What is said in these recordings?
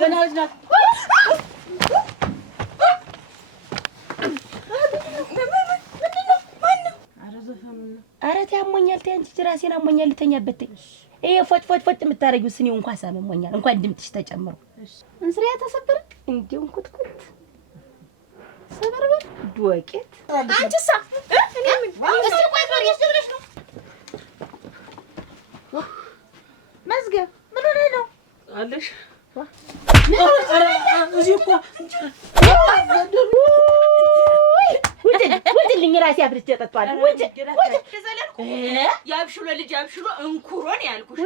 ገና ልጅ ናት። ኧረ ተይ አሞኛል። ተይ አንቺ ራሴን አሞኛል። ልተኛበት። ይሄ ፎጭ የምታረጊው ስኔው እንኳን ሳመሞኛል። እንኳን ድምጥሽ ተጨምሮ እንስሪያ ተሰበረ። እንዴው እንኩትኩት ሰበርበር ዱቄት አንቺሳ እኔ ምን እስቲ ቆይ ቆይ ያስደብለሽ ነው መዝገብ ምን ሆነ ነው አለሽ እዚህ እኮ ወድልኝ ራሴ አብርቼ ጠጣለሁ። ወድ ያብሽሎ ልጅ ያብሽሎ እንኩሮን ያልኩሽ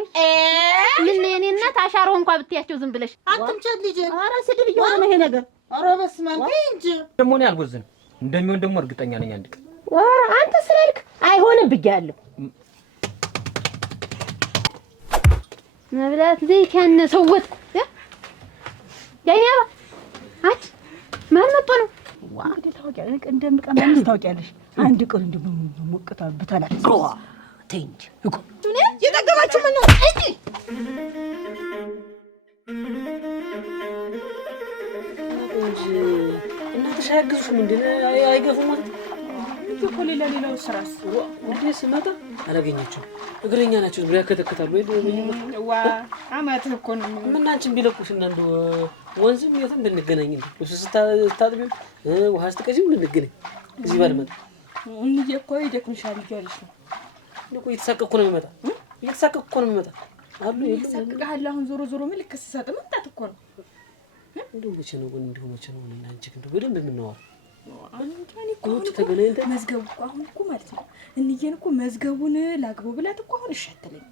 ምን የኔ እናት አሻሮ እንኳን ብትያቸው ዝም ብለሽ አትምቻት ልጅ። ኧረ ስድብ እየሆነ ነው ይሄ ነገር። ኧረ በስመ አብ እንጂ ደግሞ ነው ያልጎዝን እንደሚሆን ደግሞ እርግጠኛ ነኝ አንድ ቀን። ኧረ አንተ ስላልክ አይሆንም ብያለሁ። መብላት ዘይት ያነሰው ወጥ ያይኔባ አጭ ማን መጥቶ ነው? እንግዲህ ታውቂያለሽ እንደምቀመስ ታውቂያለሽ። አንድ ቀን እንደሞቅታ ብታላ ተይ እንጂ እኮ ምን የጠገባችሁ ምን ነው እንጂ እናትሽ አያግዙሽም እንዴ? አይገፉም ማለት እኮ ሌላው ስራስ ወደ ስመጣ አላገኘችም። እግረኛ ናቸው ብለው ያከተከታሉ ወይ ዋ አማት እኮ ነው። ምን አንቺን ቢለቁሽና እንደው ወንዝም የትም ብንገናኝ እንዴ ልብስ ስታጥቢ ውሃ ስትቀጂም ብንገናኝ እዚህ ባልመጣ እንዴ እኮ ይደክምሻል እያለሽ ነው እኮ። እየተሳቀቅኩ ነው የምመጣ እየተሳቀቅኩ ነው የምመጣ አሉ ይሳቀቃል። አሁን ዞሮ ምልክት ሲሰጥ መጣት እኮ ነው። እንደው መቼ ነው ግን እንደው መቼ ነው እና አንቺ ግን በደንብ የምናወራው? አንቺ እኮ ተገናኝተን መዝገቡ እኮ አሁን እኮ ማለት ነው እንየን እኮ መዝገቡን ላግቦ ብላት እኮ አሁን እሻተለኝ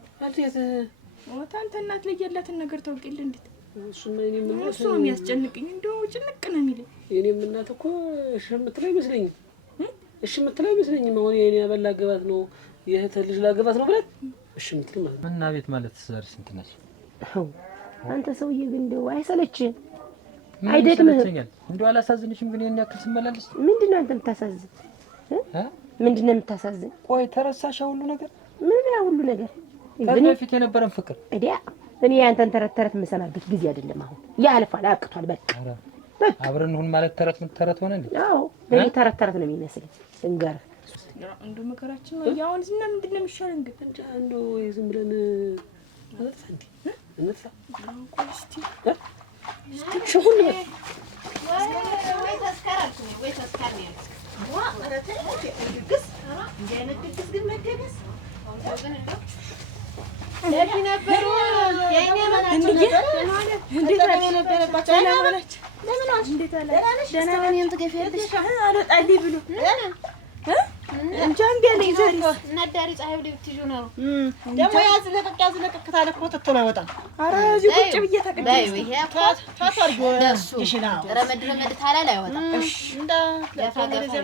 ማለት አንተ እናት ላይ ያላትን ነገር ታውቂልህ እንዴት? እሱማ እኔም እሱ ነው የሚያስጨንቅኝ። እንደው ጭንቅ ነው የሚለኝ። የኔም እናት እኮ እሺ የምትለው አይመስለኝም። እሺ የምትለው አይመስለኝም። አሁን የኔ አበላገባት ነው የእህት ልጅ ላገባት ነው ብላት እሺ የምትለው ማለት እና ቤት ማለት ዘር ስንት ነሽ? አንተ ሰውዬ ግን እንደው አይሰለችህም? አይደክምህም? እንደው አላሳዝንሽም? ግን የኔ ያክል ስመላለስ ምንድነው አንተ የምታሳዝን? ምንድነው የምታሳዝን? ቆይ ተረሳሽ ሁሉ ነገር? ምን ያ ሁሉ ነገር? ከዚህ በፊት የነበረን ፍቅር እዲያ እኔ አንተን ተረት የምሰማበት ጊዜ አይደለም። አሁን ያልፋል፣ አብቅቷል። በቃ አብረን ሁን ማለት ተረት ሆነ እንዴ? አዎ ለኔ ተረት ነው የሚመስለኝ። እንገርህ እንደው መከራችን ነው ያው እና ምንድነው የሚሻለው? እንግዲህ እንደው ዝም ብለን አለፈ እንዴ እንጥፋ ቆስቲ ሽሁን ወይ ተስካራችሁ ወይ ተስካር ነው ዋ አረተ ድግስ እንዴ አይነት ድግስ ግን መደገስ ግን እንደው ለምን ነበሩ የኔ ማለት እንዴት ነበረባቸው ለማለት ለምን እንዴት አለ ደህና ነኝ እንት ገፈልሽ አለጣሊ ብሎ እንጃን ቢያለኝ ዛሬ ነዳሪ ፀሐይ ብለ ብትጁ ነው ደግሞ ያዝለቀቅ ታለ እኮ ተተለ ወጣ። ኧረ እዚህ ቁጭ ብዬ ተቀደስ ይሄ ታታርጎ ይሽና ረመድ ታላላ አይወጣ እሺ እንዳ ለፋገፈ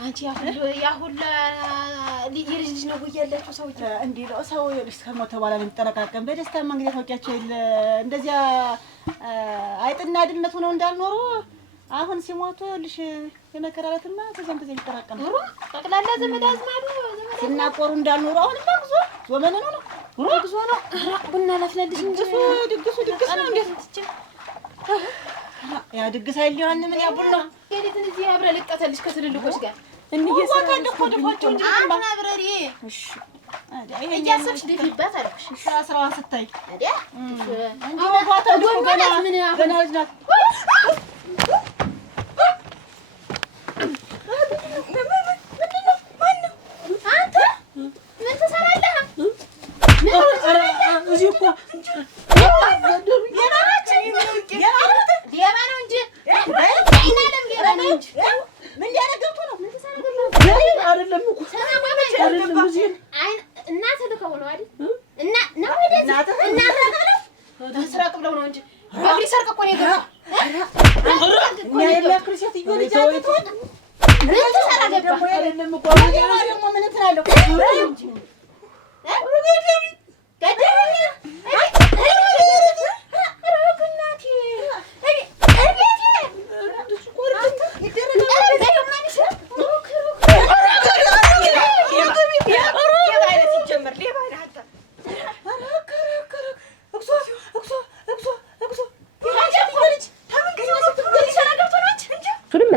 አንቺ ያ ሁሉ ልጅ ነው ያላችሁ ሰው እንዴ ነው ሰው ልጅ ከሞተ በኋላ የሚጠረቃቀም በደስታ መንገድ ታውቂያቸው እንደዚያ አይጥና ድመት ሆነው እንዳልኖሩ አሁን ሲሞቱ ልሽ የመከራለትና ተዘም ይተራቀም ጠቅላላ ዘመድ አዝማዱ ሲናቆሩ እንዳልኖሩ አሁን ብዙ ወመነ ነው ጉዞ ነው ቡና ላፍላልሽ እንጂ ድግሱ ነው እንዴ ያ ድግስ አይልኝ ምን ያቡና የሌትን እዚህ አብረ ልቀተልሽ ከትልልቆች ጋር እንየሰራ እንደቆደፋቸው እንጂ አሁን አብረሪ እሺ እያሰብሽ ደፊባት አልኩሽ ስራዋን ስታይ አይደል እንጂ ወጓታ ገና ልጅ ናት። እዚህ እኮ ምን ሊያደርገው ነው? አይደለም እኮ አይደለም እዚህ እናት ልከው ነው አይደል? እና ነው ወደዚህ እናት ነው ተስራቅ ብለው ነው እንጂ በግሪ ሰርቅ እኮ ነው የገባው። እኛ የላክሪሴት ይጎልጃ ተወጥ ምን ተሰራ ገባ አይደለም እኮ ደግሞ ምን ትላለህ?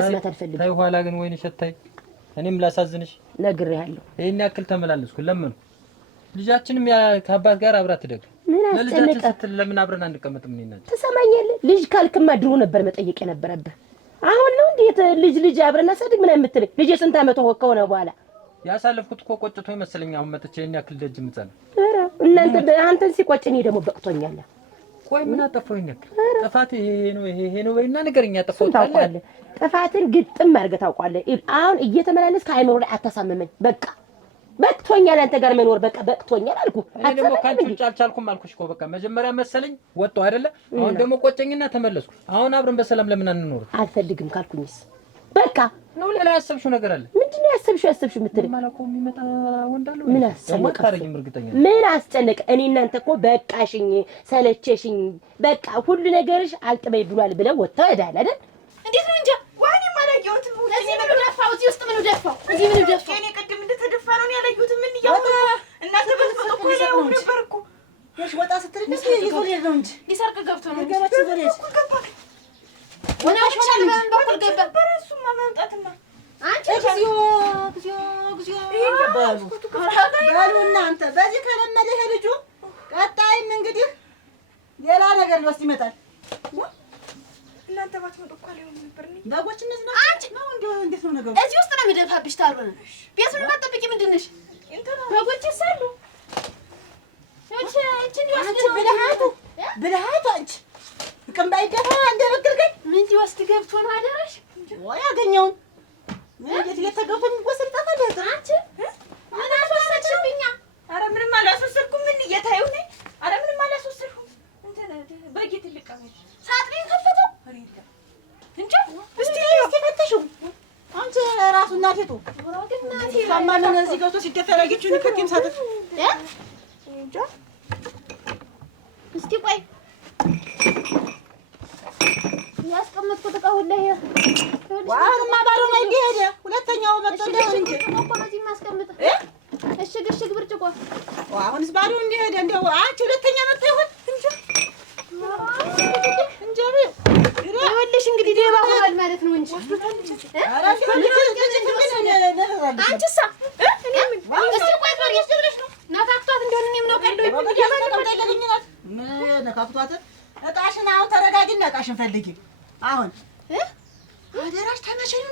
መስማት አልፈልግም። ታይ ኋላ ግን ወይን ሸታይ እኔም ላሳዝንሽ ነግሬሃለሁ። ይሄን ያክል ተመላለስኩ ለምን ልጃችንም ከአባት ጋር አብራ ትደግ ለልጃችን ስትል ለምን አብረን አንቀመጥም? እኔና ትሰማኛለህ? ልጅ ካልክማ ድሮ ነበር መጠየቅ የነበረብህ። አሁን ነው እንዴት ልጅ አብረን አሳድግ ምን የምትለኝ? ልጅ ስንት ዓመት ከሆነ በኋላ ያሳለፍኩት እኮ ቆጭቶ ይመስለኛል። አሁን መጥቼ እኔን ያክል ደጅ ምጸና እናንተ አንተን ሲቆጭ እኔ ደግሞ በቅቶኛል። ቆይ ምን አጠፋሁኝ? ያክል ጥፋት ይሄ ነው ወይና ነገርኛ ጠፋሁት ታውቃለህ። ጥፋትን ግጥም አድርገህ ታውቃለህ። አሁን እየተመላለስክ ከአይምሮ ላይ አታሳምመኝ። በቃ በቅቶኛል፣ አንተ ጋር መኖር በቃ በቅቶኛል አልኩህ። እኔ ደግሞ ካንቺ ውጭ አልቻልኩም አልኩሽ እኮ በቃ መጀመሪያ መሰለኝ ወጣሁ አይደለ? አሁን ደግሞ ቆጨኝና ተመለስኩ። አሁን አብረን በሰላም ለምን አንኖር? አልፈልግም ካልኩኝስ በቃ ነው። ሌላ ያሰብሽው ነገር አለ? ምንድነው ያሰብሽው የምትለኝ? ማለቆ የሚመጣ ወንዳለው ምን አስጨነቀ? ታረጊም እርግጠኛ ምን አስጨነቀ? እኔ እናንተ እኮ በቃሽኝ፣ ሰለቸሽኝ፣ በቃ ሁሉ ነገርሽ አልጥበይ ብሏል ብለው ወጣው ሄዳል አይደል? እንዴት ነው እንጃ ዋኔ ማላየሁት እዚህ ምን ደፋው? እዚህ ውስጥ ምን ደፋው? እዚህ ምን ደፋው? እኔ ቅድም እንደተደፋ ነው ያላየሁት። ምን ያውቁ እናንተ በልፈቶ እኮ ያው ነበር እኮ ያሽ ወጣ ስትል ይዞል ነው እንጂ ሊሰርቅ ገብቶ ነው ገባች ዘለች እኮ ገባ ወናሽ ቻለ በምን በኩል ገባ? በረሱማ መምጣትማ አንቺ እግዚኦ ባሉ እናንተ በዚህ ከለመደ ይሄ ልጁ ቀጣይም እንግዲህ ሌላ ነገር ሊወስድ ይመጣል። እናንተ ባትመጡ እኮ አልሆነም ነበር። በጎች እነዚህ ነው አንቺ ነው እንዴት ነው ነገሩ? እዚህ ውስጥ ነው የሚደፋብሽ። ታልሆነ ቤቱን ማጠብቂ ምንድን ነሽ? በጎች ይሳሉ እቺ ብልሃቱ አንቺ ቅም ባይደፋ እንደ በግልገል ምን ይወስድ ገብቶ ነው አደረሽ? ወይ ያገኘውን ምን እንዴት እየተገፉ የሚወሰድ ይጠፋል። አንቺ ምን አስወሰድሽብኛ? ኧረ ምንም አላስወሰድኩም። ምን እየታየው ነኝ? ኧረ ምንም አላስወሰድኩም። እንትን በጌት ልቀመሽ ሳጥኔን ከፈተው እንጂ እስቲ ፈተሽው አንቺ ራሱ እናቴቱ ማማን እዚህ ገብቶ ሲደፈረጊቹን ከቲም ሳጥን እንጃ እስቲ ቆይ ያስቀመጥኩት እቃ ሁላ ይሄ ዋውማ ባዶ ነው እንዲሄደ ሁለተኛው መጥቶ እንደሆነ እንጂ እኮ በዚህ ማስቀመጥ እሽግ ብርጭቆ አሁንስ ባዶ እንዲሄደ እንደው አንቺ ሁለተኛ መጥቶ ይሆን እንጂ እንጀራ ይኸውልሽ እንግዲህ ዴባ ሆኗል ማለት ነው እንጂ አንቺሳ እስቲ ቆይ ዞር ይስብልሽ ነው ነካክቷት እንደሆነ እኔም ነው ነካክቷት እቃሽን አሁን ተረጋጊና እቃሽን ፈልጊ። አሁን አደራሽ ተመቸኝ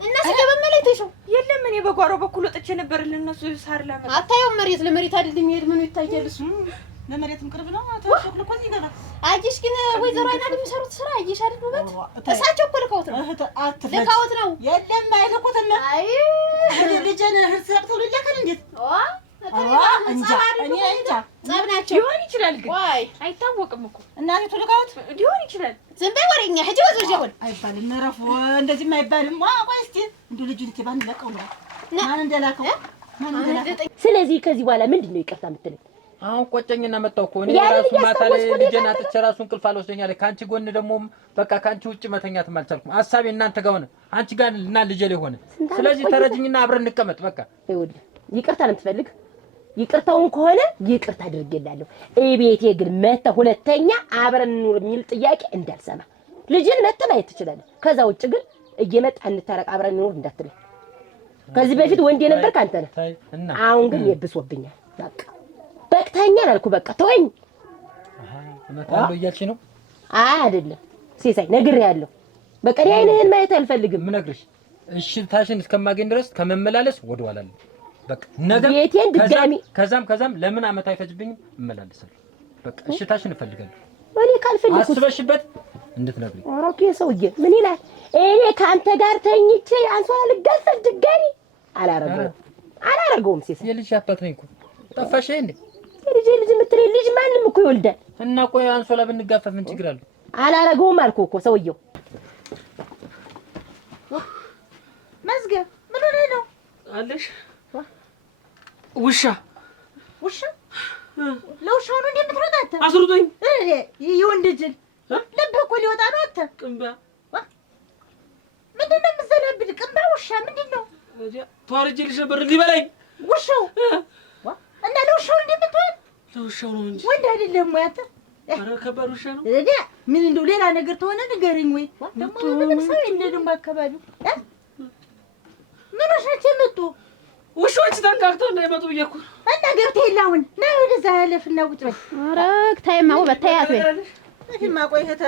እነሱ ገበመለይተሽው የለም እኔ በጓሮ በኩል ወጥቼ ነበር ለነሱ ሳር ላመጣ አታየውም። መሬት ለመሬት አይደለም የሚሄድ ምኑ ይታያል። እሱ ለመሬትም ቅርብ ነው። ተወክሎ እኮ ይገባ አየሽ ግን ወይዘሮ አይናል የሚሰሩት ስራ አየሽ አይደል? ውበት እሳቸው እኮ ልካውት ነው የለም አይልኩትም። አይ ልጄን ህርስ ሰቅተው ልላከን እንዴት እንጃ እኔ እንጃ ጸብ ናቸው ሊሆን ይችላል። ግን ወይ አይታወቅም እኮ እናቴ ልካውት ሊሆን ይችላል። ዝም በይ ወሬኛ ሂጂ ወዘጀውን አይባልም። ረፉ እንደዚህም አይባልም። ቆይ እስኪ እንደው ልጁን ባን ለቀው ነው ማን እንደላከው ማን እንደላከው። ስለዚህ ከዚህ በኋላ ምንድን ነው ይቅርታ የምትለኝ? አሁን ቆጨኝና መጣሁ እኮ እኔ ራሱ ማታ ላይ ልጄን አጥቼ ራሱ እንቅልፍ አልወስደኛል። ካንቺ ጎን ደግሞ በቃ ካንቺ ውጭ መተኛትም አልቻልኩም። ሐሳቤ እናንተ ጋር ሆነ፣ አንቺ ጋር እና ልጄ ላይ ሆነ። ስለዚህ ተረጅኝና አብረን እንቀመጥ በቃ። ይኸውልህ ይቅርታ ነው የምትፈልግ? ይቅርታውን ከሆነ ይቅርታ አድርጌላለሁ። ቤቴ ግን መተህ ሁለተኛ አብረን እንኑር የሚል ጥያቄ እንዳልሰማ። ልጅን መተህ ማየት ትችላለህ። ከዛ ውጭ ግን እየመጣ እንታረቅ አብረን እንኑር እንዳትለኝ። ከዚህ በፊት ወንድ የነበርክ አንተ ነህ። አሁን ግን የብሶብኛል። በቃ በቅተኛል አልኩህ። በቃ ተወኝ። እመጣለሁ እያልሽ ነው? አይደለም ሲሳይ ነግሬሃለሁ። በቃ እኔ አይንህን ማየት አልፈልግም። ምነግርሽ እሽታሽን እስከማገኝ ድረስ ከመመላለስ ወደ ኋላ አለ። በቃ ነገር ቤቴን ድጋሚ ከዛም ለምን አመት አይፈጅብኝም እመላለሳለሁ። በቃ እሽታሽን እፈልጋለሁ። እኔ ካልፈልኩ አስበሽበት እንድትነግሪኝ። ኦሮኬ ሰውዬ ምን ይላል? እኔ ካንተ ጋር ተኝቼ አንሶላ ልጋፈል ድጋሚ አላረገውም። ሲሳይ የልጅ አባት ነኝ እኮ ጠፋሽ እንዴ? ልጅ የምትለኝ ልጅ ማንም እኮ ይወልዳል። እና ቆይ አንሶላ ብንጋፈፍ ምን ችግር አለው? አላረገውም አልኩህ እኮ ሰውዬው። መዝገብ ምን ሆነ ነው አለሽ? ውሻ ለውሻው ነው እንደምትሮጣት አስሩቶኝ የወንድ ጅል ልብህ እኮ ሊወጣ ነው። አንተ ቅንባ ምንድን ነው የምትዘለብል? ቅንባ ውሻ ምንድን ነው? ተዋርጄልሽ ነበር ሊበላኝ ውሻው እና ለውሻው እንደምትሆን ለውሻው ነው እንጂ ወንድ አይደለም ወይ አንተ? ኧረ ከባድ ውሻ ነው። ምን እንደው ሌላ ነገር ተሆነ ንገረኝ። ወይ ደግሞ ምንም ሰው የለም አካባቢው። ምን ወሻቸው መጡ? ውሾች ተንካክተው እንዳይመጡ ብዬሽ እኮ እና ገብተህ የለ አሁን ና ወደዛ ያለፍና ቁጭ በል። ኧረ ታይማ ውበት ታያት ወይ እሺማ ቆይተ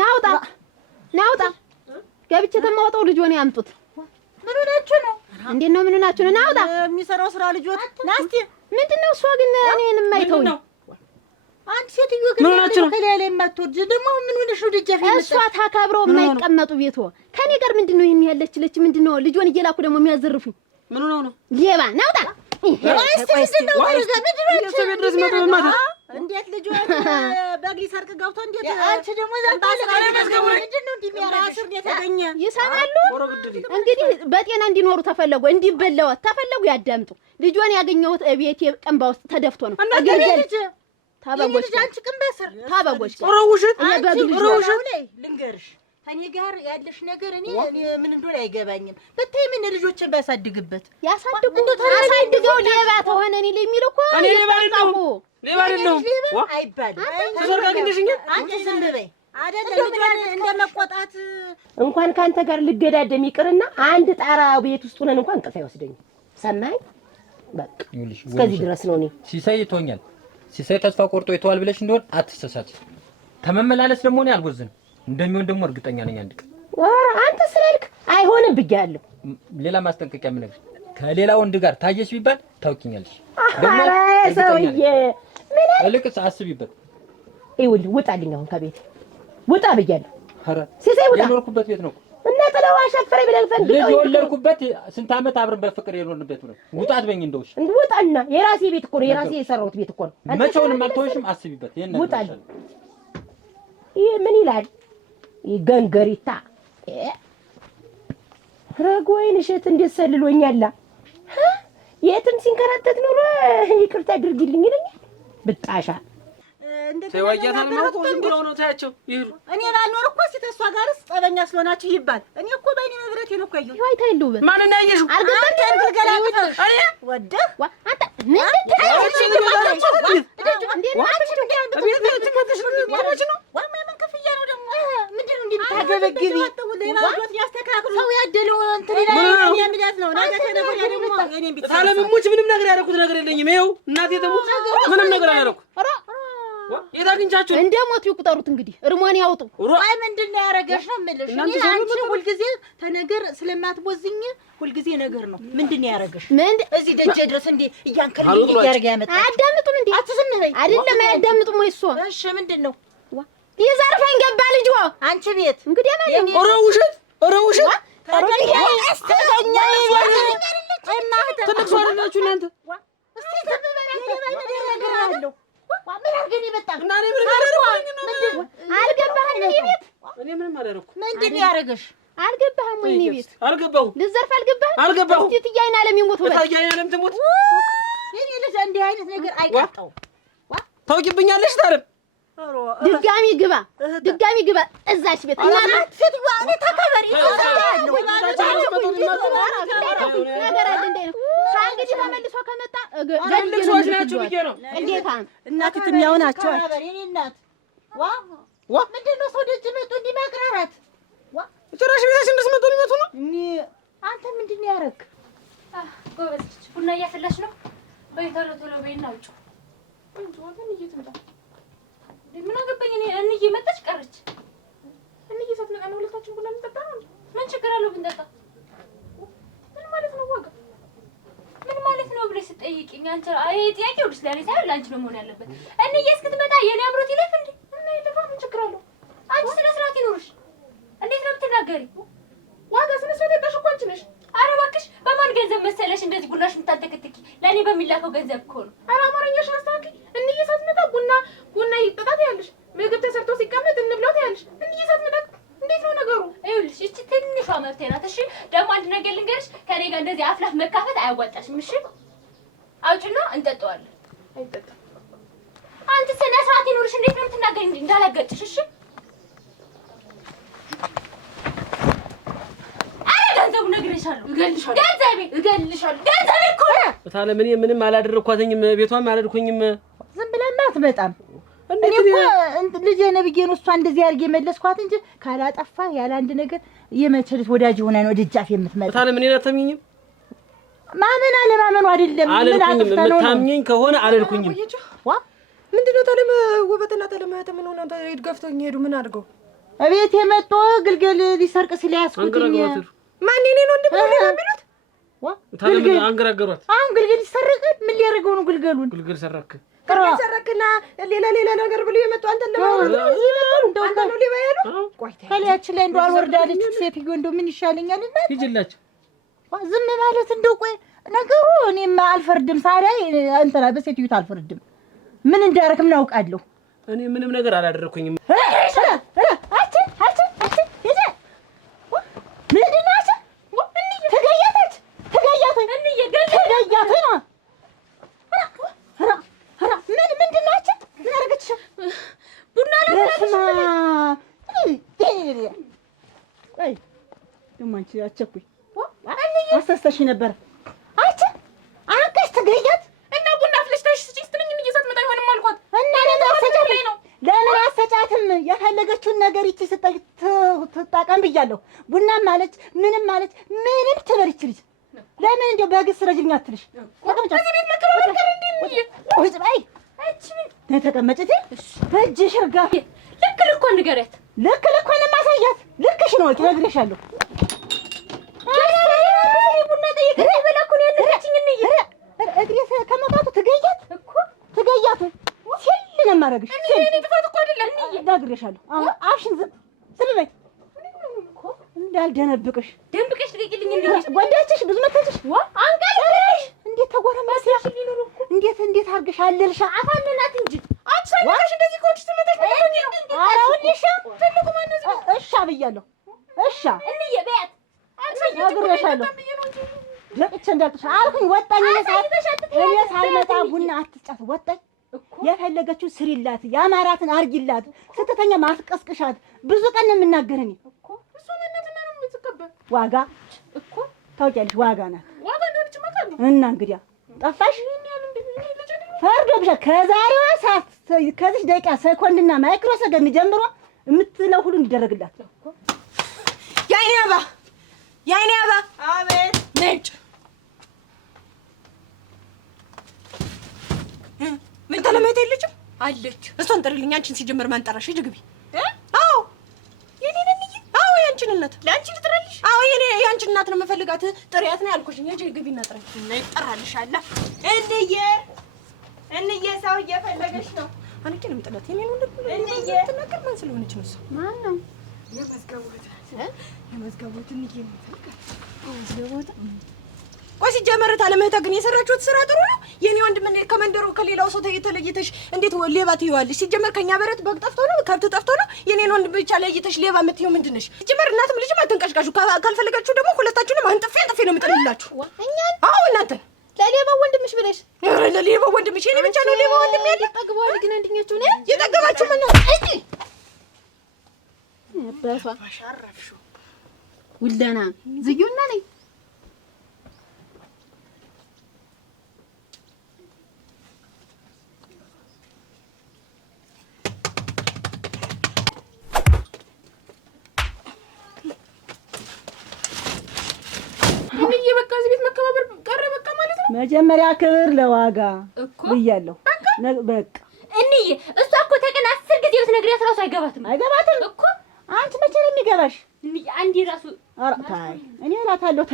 ናውጣ ናውጣ ገብቼ ተማውጣው ልጅ ሆነ ያምጡት። ምን ሆናችሁ ነው? እንዴት ነው ምን ሆናችሁ ነው? ናውጣ የሚሰራው ስራ ልጆት ናስቲ ምንድነው? እሷ ግን እኔን የማይተውኝ አንቺ ሴትዮ ግን ከሌላ ላይ የማትወርጅ ደግሞ ምን ሆነሽ ነው? ደጃፍ እሷ ታከብረው የማይቀመጡ ቤቷ ከኔ ጋር ምንድነው ይሄን ያለችለች? ምንድነው ልጆን እየላኩ ደግሞ የሚያዘርፉኝ? ምን ነው ነው ሌባ ናውጣ እንዴት ልጆን በግሊ ሰርቅ ገብቶ እንዴት አንቺ ደግሞ ተገኘ ይሰማሉ። እንግዲህ በጤና እንዲኖሩ ተፈለጉ እንዲበለወት ተፈለጉ ያዳምጡ። ልጆን ያገኘሁት ቤቴ ቀንባ ውስጥ ተደፍቶ ነው። ታበጎሽ አንቺ ቅንበስር ታበጎሽ ሮውሽት ልንገርሽ ከኔ ጋር ያለሽ ነገር እኔ ምን እንደሆነ አይገባኝም። በታይ ምን ልጆችን ባያሳድግበት ያሳድጉ አሳድገው ሌባ ተሆነ እኔ ለሚል እኮ እኔ ሌባ አይደለሁም አይባልም። ተሰርቃ ግንሽኛ አንቺ ዝም በይ አይደለም ልጇን እንደመቆጣት እንኳን ካንተ ጋር ልገዳደም ይቅርና አንድ ጣራ ቤት ውስጥ ሆነን እንኳን እንቅልፍ አይወስደኝም። ሰማኝ በቃ እስከዚህ ድረስ ነው። እኔ ሲሳይ ይቶኛል። ሲሳይ ተስፋ ቆርጦ ይተዋል ብለሽ እንደሆነ አትሰሳች። ተመመላለስ ደግሞ እኔ አልወዝንም እንደሚሆን ደግሞ እርግጠኛ ነኝ። አንድ ቀን አንተ ስላልክ አይሆንም ብያለሁ። ሌላ ማስጠንቀቂያ ምን ነገር ከሌላ ወንድ ጋር ታየሽ ቢባል ታውቂኛለሽ። ደግሞ ሰውዬ ምን እልቅስ አስቢበት። ይኸውልህ ውጣልኝ፣ አሁን ከቤት ውጣ ብያለሁ። ኧረ ሲሳይ ውጣ። የኖርኩበት ቤት ነው እና ጥለው አሸፈረኝ ብለህ ፈንድቀው ልጅ የወለድኩበት ስንት ዓመት አብረን በፍቅር የኖርንበት ነው። ውጣት በኝ እንደውሽ ውጣና የራሴ ቤት እኮ ነው፣ የራሴ የሰራሁት ቤት እኮ ነው። መቼውንም አልተወሽም። አስቢበት። ውጣልኝ። ይሄ ምን ይላል? ይገንገሪታ ረጎይን እሸት እንዴት ሰልሎኛል። የትም ሲንከራተት ኖሮ ይቅርታ አድርጊልኝ ይለኛል። ብጣሻ ተወያያታል ማለት ነው። ዝም ብለው ነው ታያቸው ይሄዱ። እኔ ባልኖር እኮ ሲተሷ ጋርስ ጠበኛ ስለሆናችሁ ይባል። እኔ እኮ በእኔ ንብረት ነው እኮ ያየሁት። ይዋይታ የለውበት ማን ነው ያየሽው? አንተ እንግልገላጥሽ አይ ወደ አንተ ምን ታለምሙች ምንም ነገር ያደረኩት ነገር የለኝም። ይኸው እናቴ ተሙት ምንም ነገር አላደረኩት። የት አግኝቻችሁ እንደሞት ይቁጠሩት። እንግዲህ እርሞን ያውጡ። አይ ምንድን ነው ያደረገሽ ነው የምልሽ። እኔ አንቺ ሁልጊዜ ተነገር ስለማትቦዝኝ ሁልጊዜ ነገር ነው። ምንድን ነው ያደረገሽ? እዚህ ደጀ ድረስ እንዴ እያንከልኝ እያደረገ ያመጣ አያዳምጡም እንዴ? አትዝም በይ። አይደለም አያዳምጡም ወይ እሱ? እሺ ምንድን ነው ይዘርፈኝ ገባ ልጅ አንቺ ቤት እንግዲህ ማለት ነው። ኧረ ውሸት ኧረ ውሸት ታገኛ አስተኛ ይባል ትልቅ ሰው አይደላችሁ እናንተ። እስቲ ተበበራ ነገር አለው ምን አርገን ይመጣ እና እኔ ምን አደረኩኝ ነው? አልገባህም? እኔ ቤት እኔ ምንም አላደረኩም። ምንድን ነው ያደረገሽ? አልገባህም ወይ? እኔ ቤት አልገባሁም። ልዘርፍ አልገባህም? አልገባሁም። እስቲ ትያይና ለሚሞት ወጣ ታያይና ለምን ትሞት? የኔ ልጅ እንዲህ አይነት ነገር አይቀጣው። ታውቂብኛለሽ ታረም ድጋሚ ግባ ድጋሚ ግባ እዛች ቤት እና ሴትዋ እኔ ተከበሪ ነገር አለ እንዴ ነው እንግዲህ ተመልሶ ከመጣ ትልቅ ሰዎች ናቸው ብዬ ነው። እንዴታ እናት ትሚያው ናቸው። የኔ እናት ዋ ምንድን ነው ሰው ደጅ መጡ እንዲህ ማቅራራት ጭራሽ ቤታችን ድረስ መጡ ሊመቱ ነው። አንተ ምንድን ነው ያደረግ? ጎበዝ ቡና እያፈላሽ ነው። በይ ቶሎ ቶሎ በይና ውጭ እንጂ ወደን እየተመጣ ምን አገባኝ እኔ እንዬ መጣች ቀረች። እንዬ ሳትመጣ ነው ሁለታችን ቡና እንጠጣ ነው። ምን ችግር አለው ብንጠጣ? ምን ማለት ነው ዋጋ? ምን ማለት ነው ብለሽ ስትጠይቂኝ አንቺ አይ ጥያቄው ልጅ ለኔ ሳይሆን ላንቺ ነው መሆን ያለበት። እንዬ እስክትመጣ የኔ አምሮት ይለፍ እንዴ? እና ይለፋ ምን ችግር አለው? አንቺ ስነ ስርዓት ይኖርሽ። እንዴት ነው የምትናገሪ? ዋጋ ስነ ስርዓት ያጣሽ እኮ አንቺ ነሽ። ኧረ እባክሽ በማን ገንዘብ መሰለሽ እንደዚህ ቡናሽ የምታተከትኪ? ለኔ በሚላከው ገንዘብ እኮ ነው። ኧረ አማርኛሽ አስተካክል። እንዬ ሳትመጣ ቡና ይጠጣት ያለሽ ምግብ ተሰርቶ ሲቀመጥ እንብለው ያለሽ እንዬ ሳትመጣ እንዴት ነው ነገሩ? ይኸውልሽ እቺ ትንሿ መብቴ ናት። እሺ ደግሞ አንድ ነገር ልንገርሽ፣ ከኔ ጋር እንደዚህ አፍላፍ መካፈት አያዋጣሽም። እሺ አውጭና እንጠጣዋለን። አይጠጣም። አንቺ ስነ ስርዓት ይኖርሽ። እንዴት ነው የምትናገሪ? እንዳላገጭሽ። እሺ ገንዘቡ ነግሬሻለሁ። እገልሻለሁ። ገንዘቤ እገልሻለሁ። ገንዘቤ እኮ ነው። ታለ ምን ምንም አላደረኳትኝም። ቤቷም አላደረኩኝም። ዝም ብለማ አትመጣም። እኔ እኮ ልጄ ነብዬ ነው እሷ እንደዚህ አድርጌ መለስኳት እንጂ ካላጠፋ ያለ አንድ ነገር የመቸልት ወዳጅ ሆና ነው ደጃፍ የምትመጣ። ታለ ምን አታምኚኝም? ማመን አለማመኑ አይደለም። ምን አጥፍታ ነው? የምታምኚኝ ከሆነ አልልኩኝም። ዋ ምንድነው ታለም ውበትና ታለም ምን ሆነ? ይድገፍቶኝ ሄዱ። ምን አድርገው እቤት የመጣ ግልገል ሊሰርቅ ሲላያስኩትኝ ማን እኔ ነው እንደምን የሚሉት? ዋ ታለም አንገራገሯት። አሁን ግልገል ሊሰርቅ ምን ሊያደርገው ነው? ግልገሉን ግልገል ሰረክ ሰረክና ሌላ ነገር ብሎ የመጣው አንተ ለማለት ነው። አንተ ነው ሊባ ያሉ ቆይታ ከሊያችን ላይ እንደው አልወርዳለች ሴትዮ። እንደው ምን ይሻለኛል እና ሂጅላችሁ ዝም ማለት እንደው ቆይ ነገሩ እኔማ አልፈርድም። ሳላይ እንትና በሴትዮት አልፈርድም። ምን እንዳረክ ምን አውቃለሁ? እኔ ምንም ነገር አላደረኩኝም። አቸኩኝ አስተስተሽ ነበር አንቺ አንቀሽ ትገያት እና ቡና አፍልተሽ ስጪ ስትለኝ ምን እየሰጥ መጣ ይሆንም አልኳት እና ለምን አሰጫትም? የፈለገችውን ነገር ይቺ ትጠቀም ብያለሁ። ቡናም ማለች ምንም ማለች ምንም ትበል ይቺ ልጅ ለምን እንደው በግስ ረጅልኝ አትልሽ? ተቀመጭ በእጅሽ እርጋፊ ልክ ልኳን ንገሪያት። ልክ ልኳን ማሳያት ልክሽ ነው እነግርሻለሁ። ቡና ጠይቀኝ ብላ እኮ ነው ያለችኝ። እንዬ እግሬ ከመጣቱ ትገያት እኮ ትገያት ሲል ነው የማደርግሽ። እኔ ጥፋት እኮ አይደለም እንዬ እነግርሻለሁ። አሁን አፍሽን ዝም በይ እንዳልደነብቅሽ። ደንብቅሽ ልቀቂልኝ። እንዬ ወንዳችሽ ብዙ መተችሽ አንቀልሽ እንዴት ተጎረመሰሽ? እንዴት አድርገሽ አለልሽ? አፋንናት እንጂ አትሰማሽ። እንደዚህ ኮንሽ ተመጣጣኝ ነው። አራውልሽ ትልቁ ማነው? እሺ ብያለሁ። እሺ እንዬ በያት ነግሬሻለሁ። ደቅቼ እንዳልጥሽ አልኩኝ። ወጣኝ። እኔ ሳልመጣ ቡና አትጫት። ወጣኝ። የፈለገችው ስሪላት፣ ያማራትን አርጊላት፣ ስትተኛ ማስቀስቅሻት። ብዙ ቀን ነው የምናገር እኔ እኮ እሱ ማንነትና ነው የምትቀበል ዋጋ እኮ ታውቂያለሽ። ዋጋ ናት። ዋጋ እንደሆነች ማቀል እና እንግዲያ ጠፋሽ ፈርዶብሻል። ከዛሬዋ ሰዓት ከዚህ ደቂቃ ሰኮንድና ማይክሮ ሰከንድ ጀምሮ የምትለው ሁሉ እንዲደረግላት። የዓይኔ አባ አቤት ነጭ ምን ተለመተ የለችም አለች። እሷን ጥሪልኝ። አንቺን ሲጀምር ማን ጠራሽ? ሂጂ ግቢ። አዎ የኔ ነኝ። አዎ ያንቺን እናት ለአንቺ ልጥራልሽ? አዎ ያንቺን እናት ነው የምፈልጋት። ጥሪያት ነው ያልኩሽኝ። ሂጂ ግቢና ጥሪኝ እና ይጠራልሻል። እንዬ ሰው እየፈለገሽ ነው። አንቺ ነው የምጥላት። የኔ ነው እንዬ ተናገር። ማን ስለሆነች ነው? ማን ነው የመዝገቡት? የመዝገቡት እንዬ ነው የመዝገቡት። ቆይ ሲጀመር ታለመታ ግን የሰራችሁት ስራ ጥሩ ነው። የኔ ወንድም ከመንደሩ ከሌላው ሰው ተለይተሽ እንዴት ሌባ ትይዋለሽ? ሲጀመር ከኛ በረት በግ ጠፍቶ ነው ከብት ጠፍቶ ነው። የኔን ወንድም ብቻ ለይተሽ ሌባ የምትይው ምንድን ነሽ? ሲጀመር እናትም ልጅም አትንቀሽቃሹ። ካልፈለጋችሁ ደግሞ ሁለታችሁንም አንጥፌ ነው የምጥልላችሁ። እኛን? አዎ እናንተ ለሌባው ወንድምሽ ብለሽ ለሌባው ወንድምሽ የኔ ብቻ ነው ሌባው ወንድም ያለ ጠግበዋል። ግን አንደኛችሁ ነው የጠገባችሁ። ምን ነው አባቷ አሻረፍሹ ውለና ዝዩና ነኝ መጀመሪያ ክብር ለዋጋ ብያለሁ። በቃ እንዬ እሷ እኮ ተቀን 10 ጊዜ ብትነግሪያት እራሱ አይገባትም እኮ። አንቺ መቼ ነው የሚገባሽ? አንዴ እራሱ ታይ እኔ እላታለሁ።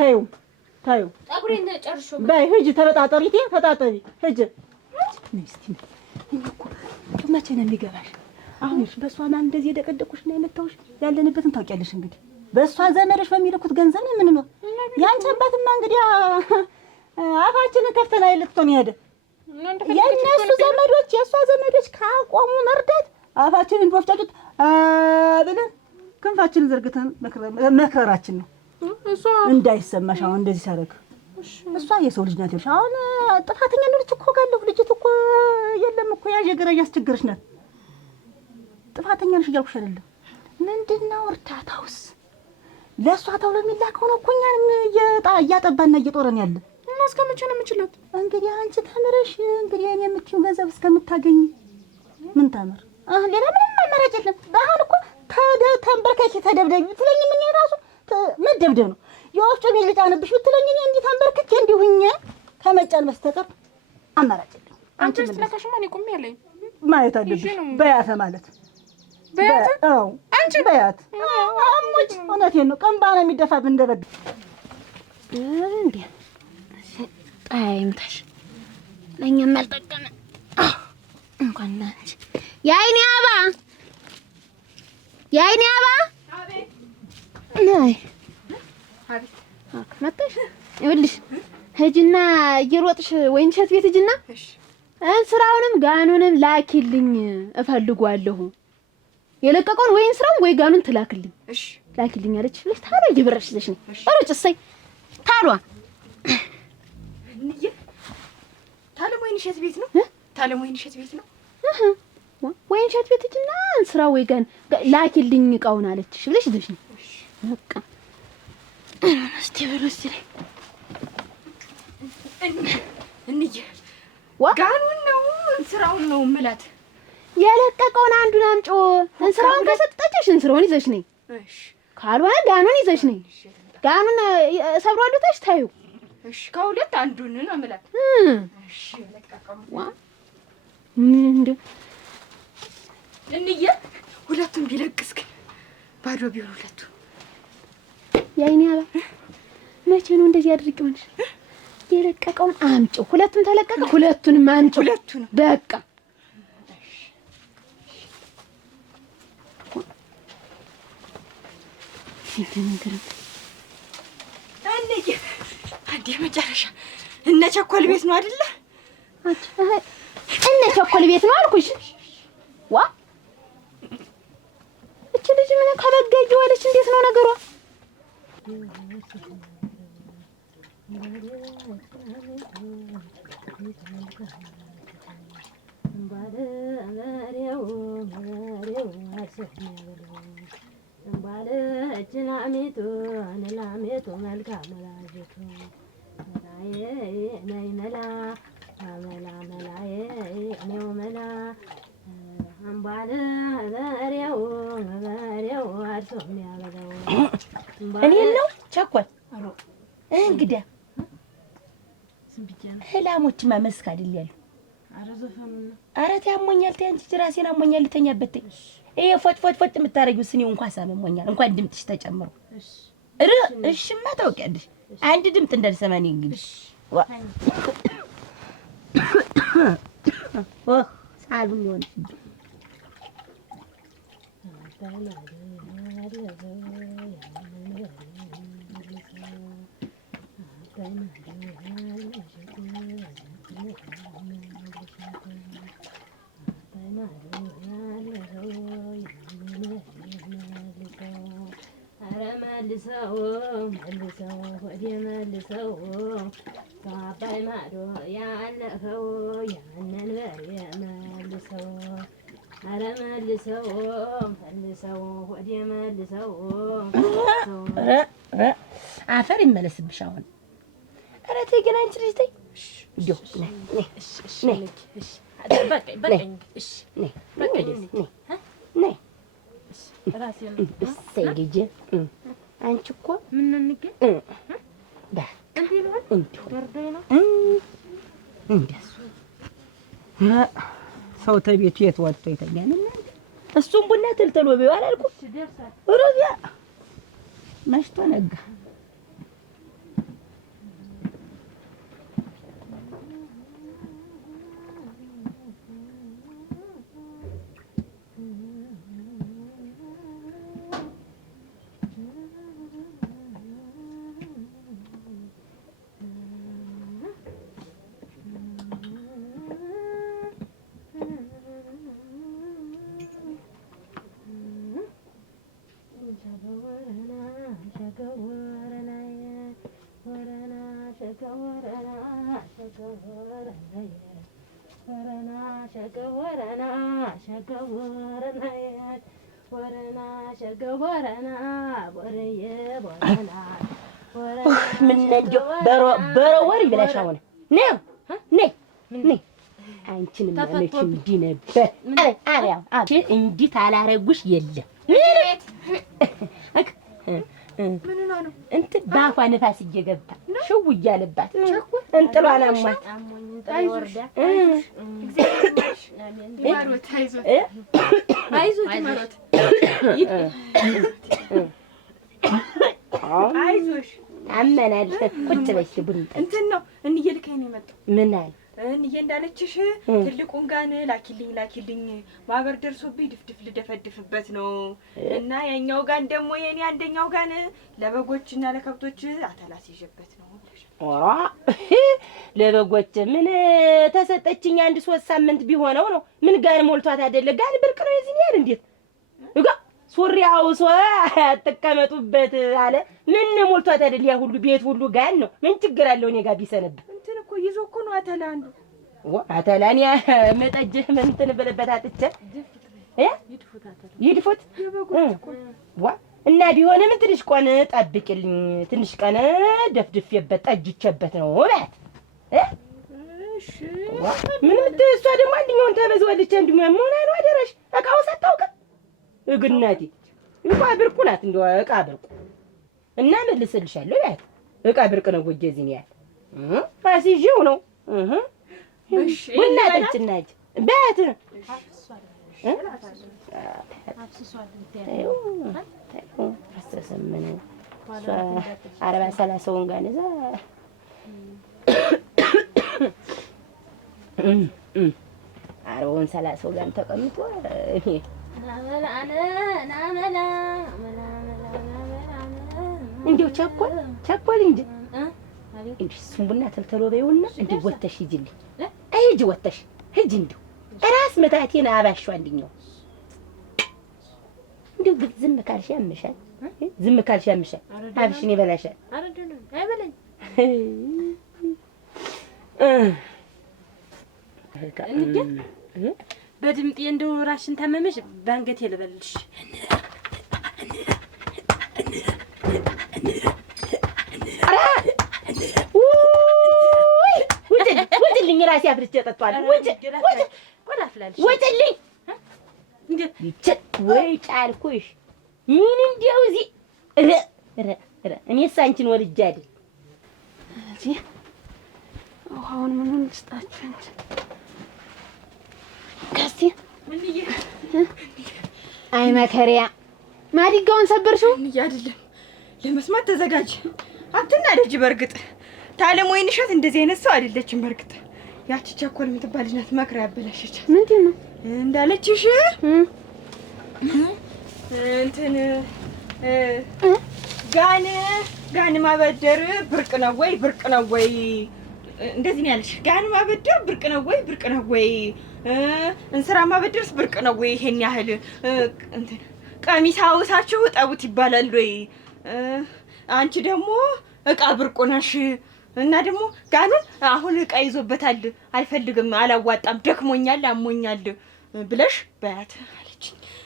ታዩ ፀጉሬን ጨርሾ በይ ሂጂ ተበጣጠሪ። ተጣጣሪ ሂጂ። እስቲ እኮ መቼ ነው የሚገባሽ? አሁን በእሷ ማን እንደዚህ የደቀደቁሽ ነው የመታውሽ? ያለንበትን ታውቂያለሽ። እንግዲህ በእሷ ዘመዶች በሚልኩት ገንዘብ ነው የምንኖር። ያንቺ አባትማ እንግዲህ አፋችንን ከፍተን አይልክቶን ሄደ። የእነሱ ዘመዶች የእሷ ዘመዶች ካቆሙ መርዳት አፋችንን በወፍጫጩት ብለን ክንፋችንን ዘርግተን መክረራችን ነው እንዳይሰማሽ። አሁን እንደዚህ ሳረግ እሷ የሰው ልጅ ናት። አሁን ጥፋተኛ ነች እኮ ጋለሁ። ልጅቱ እኮ የለም እኮ ያጀገረ እያስቸገረች ናት። ጥፋተኛ ነሽ እያልኩሽ አይደለም። ምንድነው እርዳታውስ? ለእሷ ተብሎ የሚላከው ነው እኮ እኛን እያጠባና እየጦረን ያለ እና እስከ መቼ ነው የምችላት? እንግዲህ አንቺ ተምረሽ እንግዲህ እኔ የምትይው ገንዘብ እስከምታገኝ ምን ታምር ሌላ ምንም አማራጭ የለም። አሁን እኮ ተንበርከኪ ተደብደቢ ብትለኝ ምን ራሱ መደብደብ ነው። የወፍጮ ቤት ልጫንብሽ ብትለኝ እኔ እንዲህ ተንበርክኬ እንዲሁኝ ከመጫን በስተቀር አማራጭ የለም። አንቺ ስትነካሽማ እኔ ቁሜ ያለኝ ማየት አለብሽ። በያተ ማለት በያት አዎ አንቺ በያት አሞች እውነቴን ነው። ቀንባ ነው የሚደፋብን እንደበድ እንዴ ጣይምታሽ ለኛም አልጠቀመ እንኳን አንቺ የአይኔ አባ አቤት ነይ አቤት መጣሽ ይኸውልሽ ሂጂና እየሮጥሽ ወይን ሸት ቤት ሂጂና ስራውንም ጋኑንም ላኪልኝ እፈልጓለሁ የለቀቀውን ወይን ስራውን ወይ ጋኑን ትላክልኝ እሺ ላኪልኝ አለችሽ ብለሽ ታሎ እየበረሽ ይዘሽ ነይ ሩጭ እሰይ ታሏ እንዬ ታለም ወይን ሸት ቤት ነው ታለም ወይን ሸት ቤት ነው ወይን ሸት ቤት ሂጂና ስራ ወይ ጋን ላኪልኝ እቃውን አለችሽ ብለሽ ይዘሽ ነይ በቃ እስቲ በረስ ነይ እንዬ ጋኑን ነው እንስራውን ነው ምላት የለቀቀውን አንዱን አምጪ እንስራውን ከሰጠችሽ እንስራውን ይዘሽ ነይ እሺ ካልሆነ ጋኑን ይዘሽ ነይ ጋኑን ሰብሯል ታሽ ታዩ እሺ ከሁለት አንዱን ነው ምላት እሺ የለቀቀው እንዴ እንዬ ሁለቱን ቢለቅስ ግን ባዶ ቢሆን ሁለቱ ያይኔ አባ መቼ ነው እንደዚህ አድርጊ ሆነሽ የለቀቀውን አምጪው ሁለቱን ተለቀቀ ሁለቱንም አምጪው ሁለቱን በቃ እንዬ አንዴ መጨረሻ እነ ቸኮል ቤት ነው አይደለ እነ ቸኮል ቤት ነው አልኩሽ ዋ እቺ ልጅ ምን ከበጋጅ ዋለች እንዴት ነው ነገሯ ላሜቱ መልካም መላጀቱ መላዬ ነይ መላ መላ መላዬ እኔው መላ አምባለ በሬው አርሶ የሚያበላው እኔ ነው ቸኮል እንግዲህ ህላሞችማ መስክ አይደል ያሉ ኧረ ያሞኛል ተይ አንቺ ራሴን አሞኛል ልተኛበት ተይ ይሄ ፎጭ የምታረጊው ስኔው እንኳን ሳመሞኛል እንኳን ድምጥሽ ተጨምሮ እሺማ ታውቂያለሽ አንድ ድምጥ እንዳልሰማኝ እንግዲህ ሳሉን ይሆን መልሰው ወደ መልሰው ከአባይ ማዶ ያለኸው ያንን በሬ መልሰው ኧረ መልሰው ወደ መልሰው አፈር ይመለስብሽ አሁን ኧረ ተይ ግን አንቺ ልጅ ተይ እንዲሁ ነይ እሰይ ልጄ አንቺ እኮ ምን እንገኝ እንደሱ ሰው ተቤቱ የት ወጥቶ ይተኛል? እሱም ቡና ትልትሎ ቢዋል አልኩ ሩዚያ መሽቶ ነጋ። ምን እንደው በሮ ወር ይብላሽ አሁን ነይ አንቺን ማመች እንዲህ ነበር። አሪያው እንዲህ ታላረጉሽ የለም ምን ነው እንትን ባፏ ነፋስ እየገባ ሽው እያለባት እንጥሏን አሟት አይዞሽ አመናል። ቁጭ በይ ቡን እንትን ነው እንዬ ልከኝ ነው የመጣው። ምን አለ እንዬ እንዳለችሽ ትልቁን ጋን ላኪልኝ ማህበር ደርሶብኝ ድፍድፍ ልደፈድፍበት ነው እና ያኛው ጋን ደግሞ የኔ አንደኛው ጋን ለበጎችና ለከብቶች አተላስ ይዤበት ነው። ኦራ ለበጎች ምን ተሰጠችኝ? አንድ 3 ሳምንት ቢሆነው ነው። ምን ጋን ሞልቷት አይደለ? ጋን ብርቅ ነው የዚህ ያህል እንዴት እጋ ሱሪያው ሰው አትቀመጡበት አለ። ምን ሞልቷት አይደል? ያ ሁሉ ቤት ሁሉ ጋን ነው። ምን ችግር አለው? እኔ ጋር ቢሰነብ እንትን እኮ ይዞ እኮ ነው አተላ አንዱ አተላን ያ መጠጅህ ምን እንትን ብለበት አጥቼ ይድፉት ዋ እና ቢሆንም ትንሽ ቀን ጠብቂልኝ። ትንሽ ቀን ደፍድፌበት ጠጅቼበት ነው ማለት እሺ። ምን እሷ ደግሞ አንደኛውን ተበዝወልች አንደኛው ምን ነው አደረሽ እቃው ሳታውቅ እግናቲ እንኳን ብርቁ ናት እንደው እቃ ብርቁ እና መልስልሻለሁ ያት እቃ ብርቅ ነው ወጀዚን ያት አሲጂው ነው እሺ እና ጠጭናጅ በት አስተሰመነ 40-30 ጋነዛ አሮን 30 ጋር ተቀምጦ እንዴው ቸኮል እንጂ እሱም ቡና ተልተሎ በይውና እንዴ ወተሽ ይጅልኝ አይጂ ወተሽ ሂጂ እንዴው ራስ መታቴን አባሽው አንደኛው እንዴው ዝም ካልሽ ያምሻል ዝም ካልሽ ያምሻል አብሽን ይበላሻል አይደለም አይበለኝ እንዴ በድምጤ እንደው ራስሽን ታመመሽ ባንገቴ ልበልሽ ወጭልኝ ራሴ አፍርቼ ጠጣለሁ ወጭልኝ ወይ ጫልኩሽ ምን እንደው እዚህ እኔስ አንቺን ወልጄ አይደል እዚህ አሁን ምኑን ልስጣችሁ እንጂ ከስቲ አይ መከሪያ ማዲጋውን ሰበርሽው እንዴ አይደለም ለመስማት ተዘጋጅ አትናደጂ በርግጥ ታለም ወይንሸት እንደዚህ አይነት ሰው አይደለችም በርግጥ ያቺ ቸኮል የምትባል ልጅ ናት መክራ ያበላሸች ምንድን ነው እንዳለችሽ እንትን ጋን ማበደር ብርቅ ነው ወይ እንደዚህ ነው ያለሽ ጋን ማበደር ብርቅ ነው ወይ እንስራ ማበደርስ ብርቅ ነው ወይ ይሄን ያህል እንትን ቀሚስ አውሳችሁ ጠቡት ይባላል ወይ አንቺ ደግሞ እቃ ብርቁ ነሽ እና ደግሞ ጋኑን አሁን እቃ ይዞበታል አልፈልግም አላዋጣም ደክሞኛል አሞኛል ብለሽ በያት